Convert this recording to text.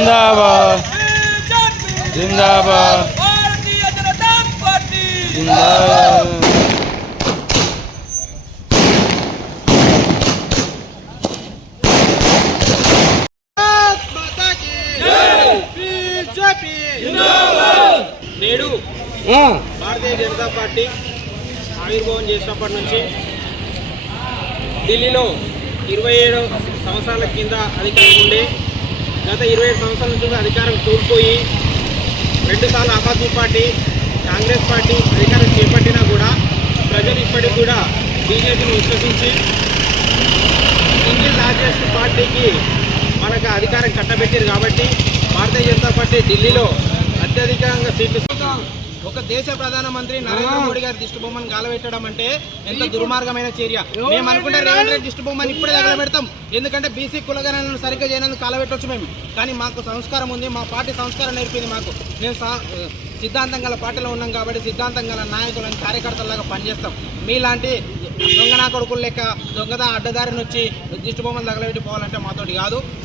जिंदाबाद जिंदाबाद भारतीय जनता पार्टी जिंदाबाद। నేడు భారతీయ జనతా పార్టీ ఆవిర్భావం చేసినప్పటి నుంచి ఢిల్లీలో 27 సంవత్సరాల కింద అధికారం ఉండే గత 27 సంవత్సరాల నుంచి అధికారం కోల్పోయి 2 సార్లు ఆమ్ ఆద్మీ పార్టీ కాంగ్రెస్ పార్టీ అధికారం చేపట్టినా కూడా ప్రజలు ఇప్పటికి కూడా బీజేపీని విశ్వసించి సింగిల్ లార్జెస్ట్ పార్టీకి మనకు అధికారం కట్టబెట్టారు కాబట్టి భారతీయ జనతా పార్టీ ఢిల్లీలో అత్యధికంగా సీట్లు ఒక దేశ ప్రధానమంత్రి నరేంద్ర మోడీ గారి దిష్టిబొమ్మను గాలబెట్టడం అంటే ఎంత దుర్మార్గమైన చర్య. మేము అనుకుంటే రేవంత్ రెడ్డి దిష్టిబొమ్మని ఇప్పుడే తగలబెడతాం, ఎందుకంటే బీసీ కులగణనను సరిగ్గా చేయనందుకు కాలబెట్టవచ్చు మేము. కానీ మాకు సంస్కారం ఉంది, మా పార్టీ సంస్కారం నేర్పింది మాకు. మేము సిద్ధాంతం గల పార్టీలో ఉన్నాం కాబట్టి సిద్ధాంతం గల నాయకులను కార్యకర్తలాగా పనిచేస్తాం. మీలాంటి దొంగనా కొడుకులు లెక్క దొంగదా అడ్డదారిని వచ్చి దిష్టిబొమ్మను తగలబెట్టి పోవాలంటే మాతోటి కాదు.